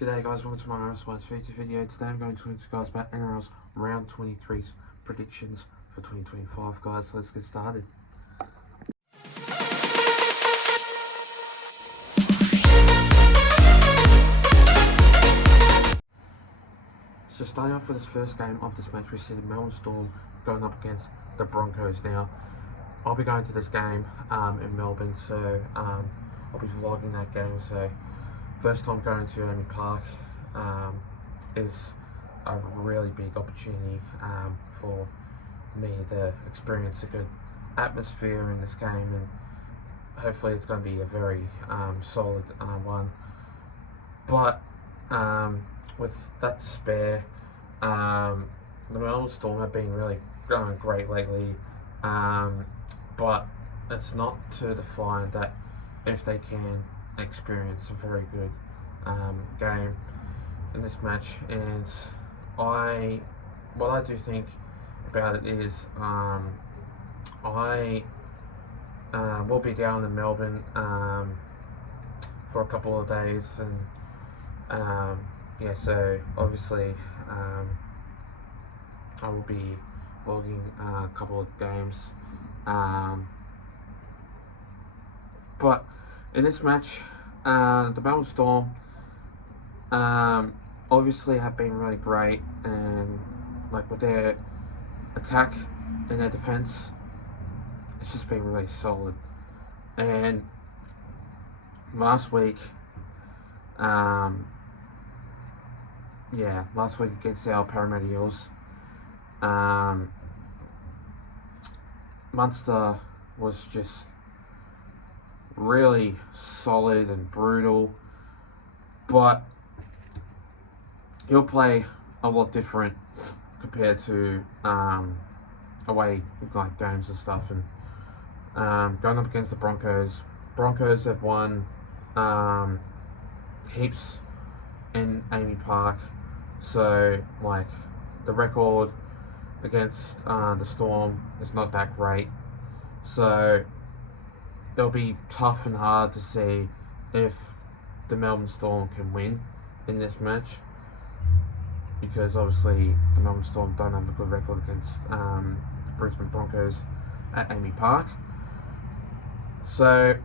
G'day guys, welcome to my Nrl feature video. Today I'm going to talk to you guys about Nrl's Round 23's predictions for 2025 guys, so let's get started. So starting off with this first game of this match, we see the Melbourne Storm going up against the Broncos. Now, I'll be going to this game in Melbourne, so I'll be vlogging that game. So first time going to AAMI Park is a really big opportunity for me to experience a good atmosphere in this game, and hopefully it's going to be a very solid one. But with that to spare, the Melbourne Storm have been really going great lately, but it's not to define that if they can experience a very good game in this match. And what I do think about it is I will be down in Melbourne for a couple of days, and yeah, so obviously I will be vlogging a couple of games, but in this match, the Melbourne Storm obviously have been really great, and like with their attack and their defense, it's just been really solid. And last week against our Parramatta Eels, Munster was just really solid and brutal, but he'll play a lot different compared to away like games and stuff. And going up against the Broncos have won heaps in AAMI Park, so like the record against the Storm is not that great, so it'll be tough and hard to see if the Melbourne Storm can win in this match, because obviously the Melbourne Storm don't have a good record against the Brisbane Broncos at AAMI Park. So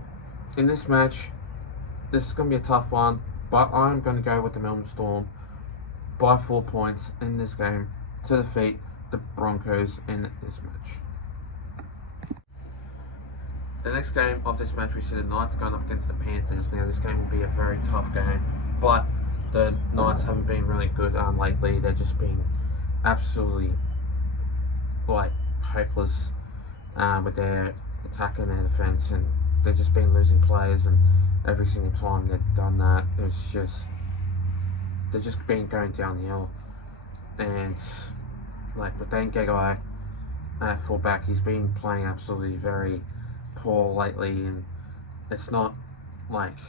in this match, this is going to be a tough one, but I'm going to go with the Melbourne Storm by 4 points in this game to defeat the Broncos in this match. The next game of this match, we see the Knights going up against the Panthers. Now this game will be a very tough game, but the Knights haven't been really good lately. They're just been absolutely like hopeless with their attack and their defence, and they've just been losing players, and every single time they've done that, they've just been going downhill. And like with Dane Gagai at fullback, he's been playing absolutely very poor lately, and it's not like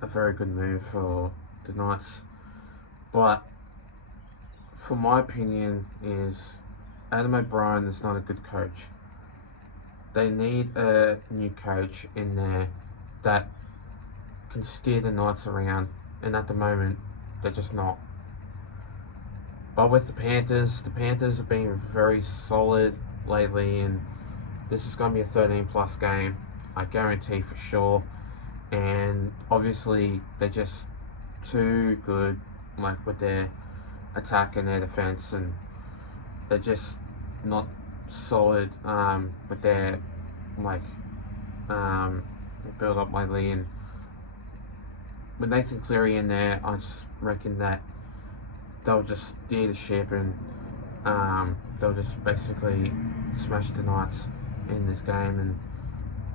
a very good move for the Knights. But for my opinion is Adam O'Brien is not a good coach. They need a new coach in there that can steer the Knights around, and at the moment they're just not. But with the Panthers have been very solid lately, and this is going to be a 13+ game, I guarantee for sure. And obviously they're just too good, like with their attack and their defense, and they're just not solid with their build up lately. And with Nathan Cleary in there, I just reckon that they'll just steer the ship, and they'll just basically smash the Knights in this game. And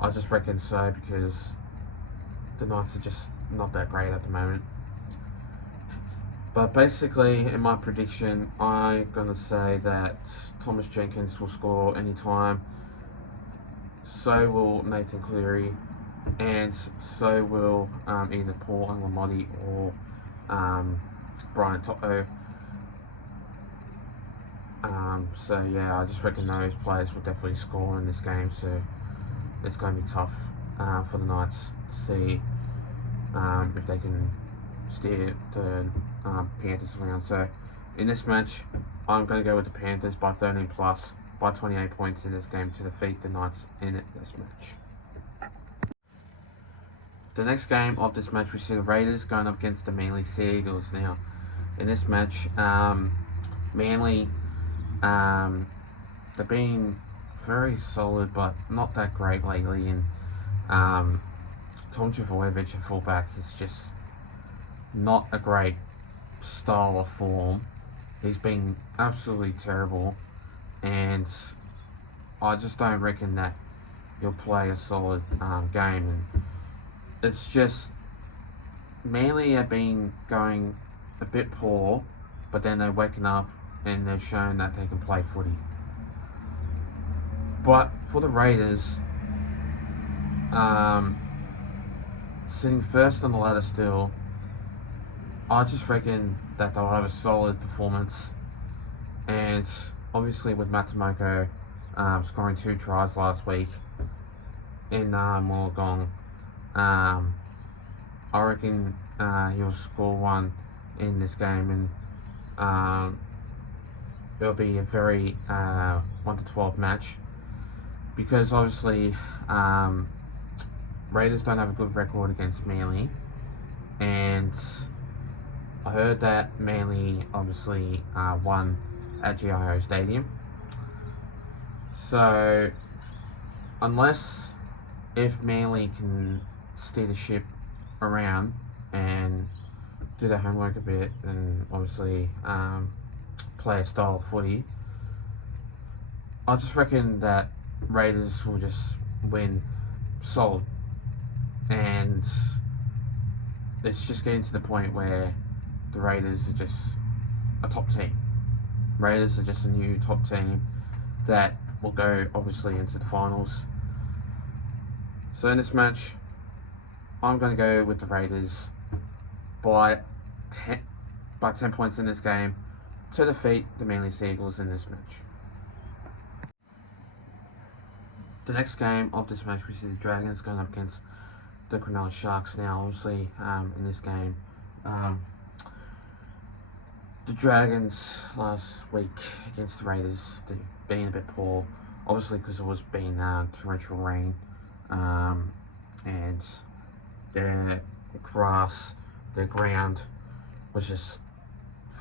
I just reckon so, because the Knights are just not that great at the moment. But basically, in my prediction, I'm going to say that Thomas Jenkins will score anytime, so will Nathan Cleary, and so will either Paul Anglamotti or Brian Toto. So yeah, I just reckon those players will definitely score in this game, so it's going to be tough for the Knights to see if they can steer the Panthers around. So in this match, I'm going to go with the Panthers by 13 plus by 28 points in this game to defeat the Knights in this match. The next game of this match, we see the Raiders going up against the Manly Sea Eagles. Now, in this match, Manly, they've been very solid, but not that great lately. And Tom Trbojevic at fullback is just not a great style of form. He's been absolutely terrible, and I just don't reckon that he'll play a solid game. And it's just Manly have been going a bit poor, but then they're waking up and they've shown that they can play footy. But for the Raiders, sitting first on the ladder still, I just reckon that they'll have a solid performance. And obviously with Matamoko scoring 2 tries last week in Wollongong, I reckon he'll score 1 in this game, and it'll be a very 1 to 12 match, because obviously Raiders don't have a good record against Manly, and I heard that Manly obviously won at GIO Stadium. So if Manly can steer the ship around and do their homework a bit, and obviously play a style of footy, I just reckon that Raiders will just win solid. And it's just getting to the point where the Raiders are just a top team. Raiders are just a new top team that will go obviously into the finals. So in this match, I'm going to go with the Raiders by 10 points in this game to defeat the Manly Sea Eagles in this match. The next game of this match, we see the Dragons going up against the Cronulla Sharks. Now, obviously, in this game, the Dragons last week against the Raiders, they've been a bit poor, obviously because it was been torrential rain, and their grass, their ground was just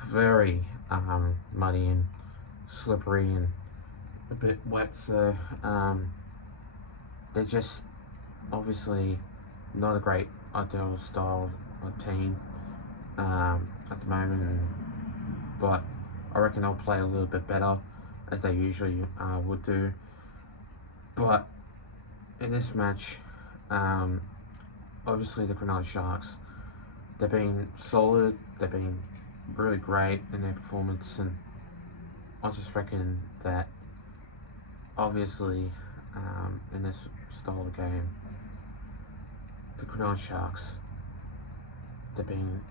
very muddy and slippery and a bit wet. So they're just obviously not a great ideal style of team at the moment, but I reckon they'll play a little bit better as they usually would do. But in this match, obviously the Cronulla Sharks, they've been solid, they've been really great in their performance, and I just reckon that obviously in this style of game, the Cronulla Sharks, they've been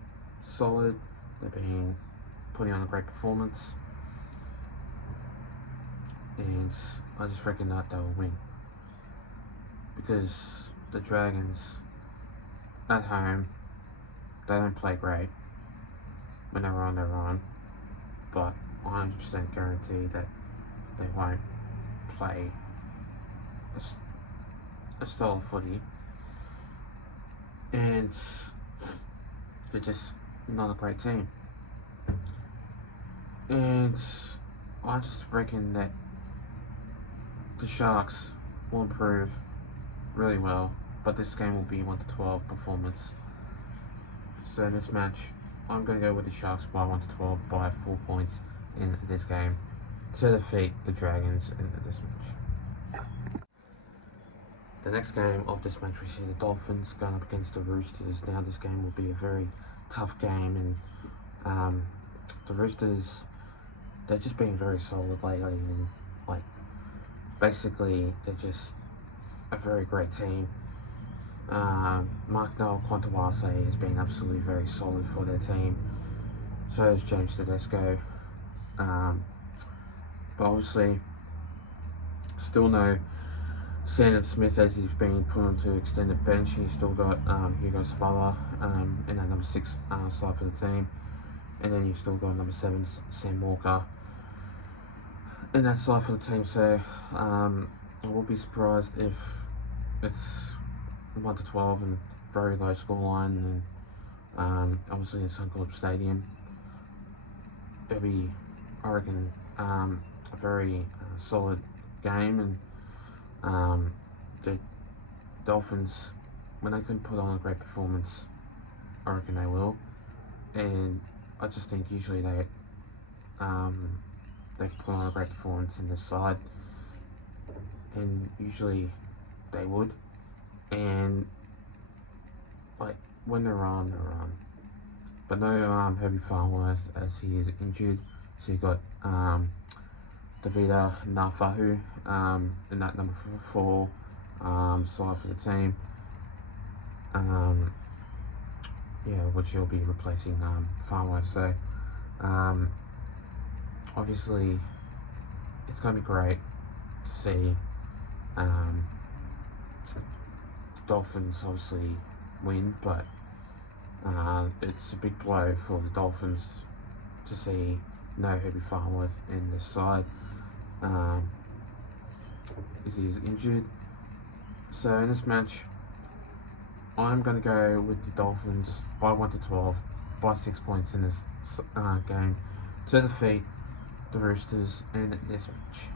solid, they've been putting on a great performance, and I just reckon that they'll win, because the Dragons at home, they don't play great when they're on their own, but I 100% guarantee that they won't play a style of footy, and they're just not a great team. And I just reckon that the Sharks will improve really well, but this game will be 1 to 12 performance. So in this match, I'm going to go with the Sharks by 1 to 12 by 4 points in this game to defeat the Dragons in this match. The next game of this match, we see the Dolphins going up against the Roosters. Now this game will be a very tough game, and the Roosters, they've just been very solid lately, and basically they're just a very great team. Mark Noel Quantawase has been absolutely very solid for their team. So is James Tedesco. But obviously, still no Sandon Smith, as he's been put onto extended bench. He's still got Hugo Sabala in that number 6 side for the team. And then you've still got number 7, Sam Walker, in that side for the team. So I will be surprised if it's 1 to 12 and very low scoreline. And obviously in Suncorp Stadium, it'll be, I reckon, a very solid game. And the Dolphins, when they can put on a great performance, I reckon they will. And I just think usually they put on a great performance in this side, and usually they would. And like when they're on, they're on. But no Herbie Farnworth, as he is injured. So you got Davida Nafahu in that number 4 side for the team. Which he'll be replacing Farnworth. So obviously it's going to be great to see the Dolphins obviously win, but it's a big blow for the Dolphins to see no Herbie Farnworth in this side. As he is injured. So in this match, I'm going to go with the Dolphins by 1 to 12, by 6 points in this game, to defeat the Roosters in this match.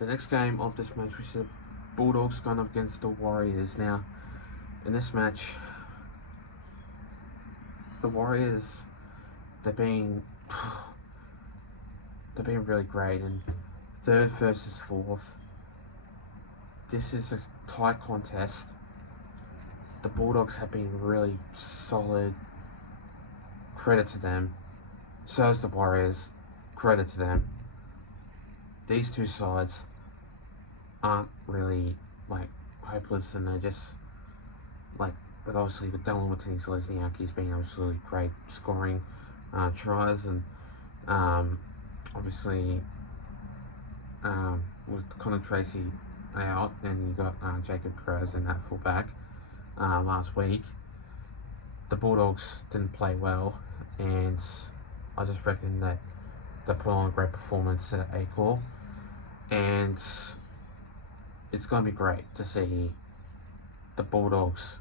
The next game of this match, we see the Bulldogs going up against the Warriors. Now, in this match, the Warriors, they've been really great, and 3rd versus 4th. This is a tight contest. The Bulldogs have been really solid. Credit to them. So is the Warriors. Credit to them. These two sides aren't really hopeless, and they're just but obviously with Dylan Watini-Selesniakis being absolutely great, scoring tries, and obviously with Connor Tracy out, and you got Jacob Graz in that fullback last week. The Bulldogs didn't play well, and I just reckon that they put on a great performance at Acor, and it's going to be great to see the Bulldogs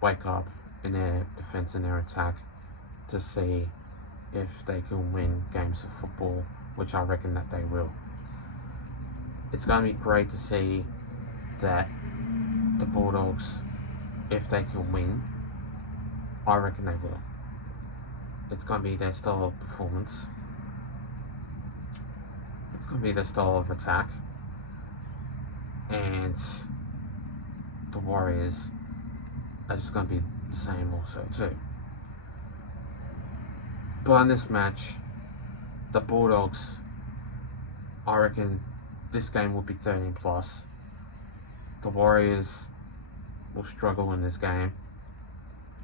wake up in their defence and their attack to see if they can win games of football, which I reckon that they will. It's going to be great to see that the Bulldogs, if they can win, I reckon they will. It's going to be their style of performance. It's going to be their style of attack. And the Warriors are just going to be the same also too. But in this match, the Bulldogs, I reckon this game will be 13 plus. The Warriors will struggle in this game.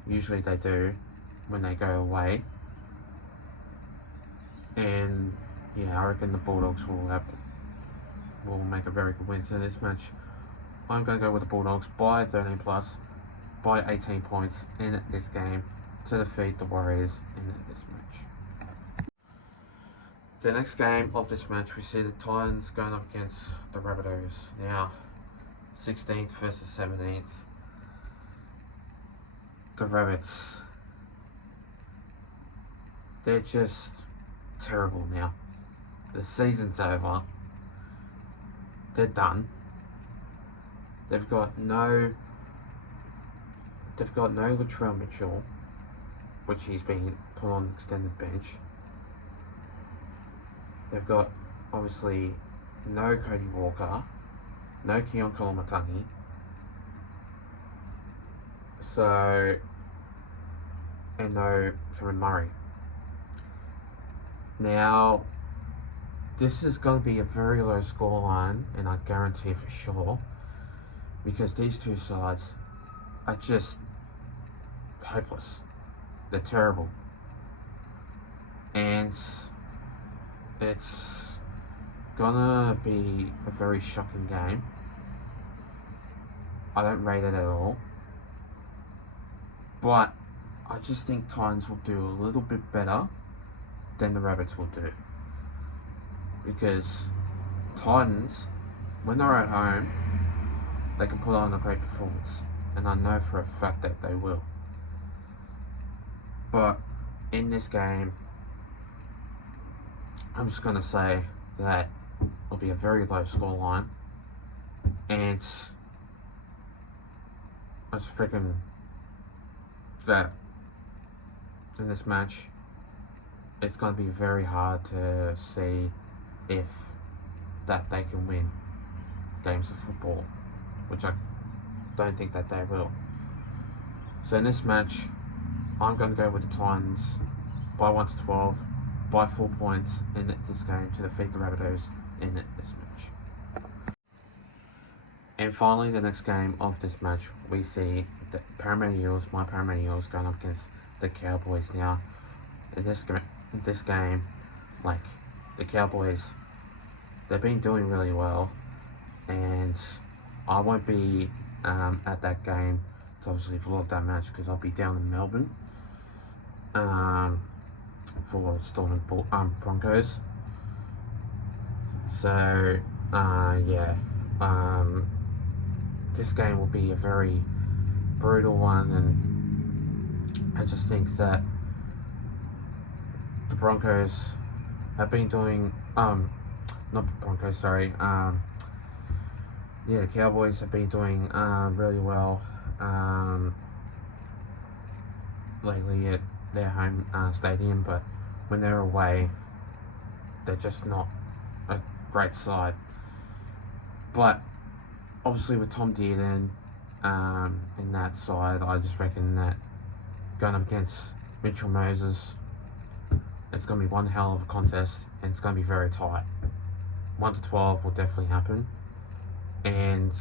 Usually they do when they go away. And I reckon the Bulldogs will make a very good win. So this match, I'm going to go with the Bulldogs by 13 plus, by 18 points in this game, to defeat the Warriors in this match. The next game of this match, we see the Titans going up against the Rabbitohs. Now, 16th versus 17th. The Rabbits, they're just terrible now. The season's over. They're done. They've got no Latrell Mitchell, which he's been put on extended bench. They've got obviously no Cody Walker, no Keon Kolomatangi. And no Cameron Murray. Now, this is going to be a very low scoreline, and I guarantee for sure, because these two sides are just hopeless. They're terrible. And it's gonna be a very shocking game. I don't rate it at all. But I just think Titans will do a little bit better than the Rabbits will do. Because Titans, when they're at home, they can put on a great performance. And I know for a fact that they will. But in this game, I'm just going to say that it'll be a very low scoreline. And I just freaking that in this match, it's going to be very hard to see if that they can win games of football, which I don't think that they will. So in this match, I'm going to go with the Titans by 1-12, by 4 points in this game to defeat the Rabbitohs in this match. And finally, the next game of this match, we see the Parramatta Eels, my Parramatta Eels, going up against the Cowboys. Now, in this game, like, the Cowboys, they've been doing really well, and I won't be at that game to obviously vlog that match because I'll be down in Melbourne for Storm and Broncos. So, yeah, this game will be a very brutal one, and I just think that the Broncos have been doing, not the Broncos, sorry, yeah, the Cowboys have been doing really well lately at their home stadium, but when they're away, they're just not a great side. But obviously with Tom Dearden in that side, I just reckon that going up against Mitchell Moses, it's going to be one hell of a contest, and it's going to be very tight. 1-12 will definitely happen, and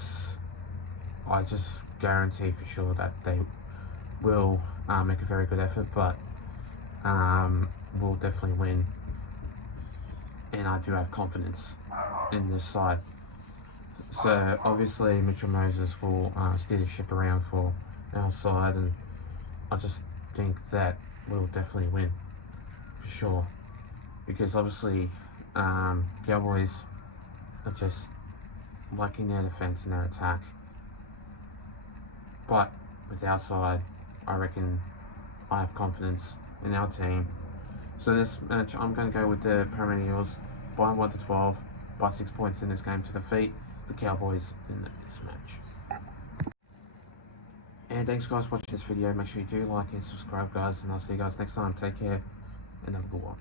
I just guarantee for sure that they will make a very good effort, but will definitely win, and I do have confidence in this side. So obviously Mitchell Moses will steer the ship around for our side, and I just think that we'll definitely win for sure, because obviously Cowboys are just lacking their defense and their attack, but with our side, I reckon I have confidence in our team. So this match, I'm going to go with the Parramatta Eels by 1-12, by 6 points in this game to defeat the Cowboys in this match. And thanks guys for watching this video. Make sure you do like and subscribe, guys, and I'll see you guys next time. Take care and have a good one.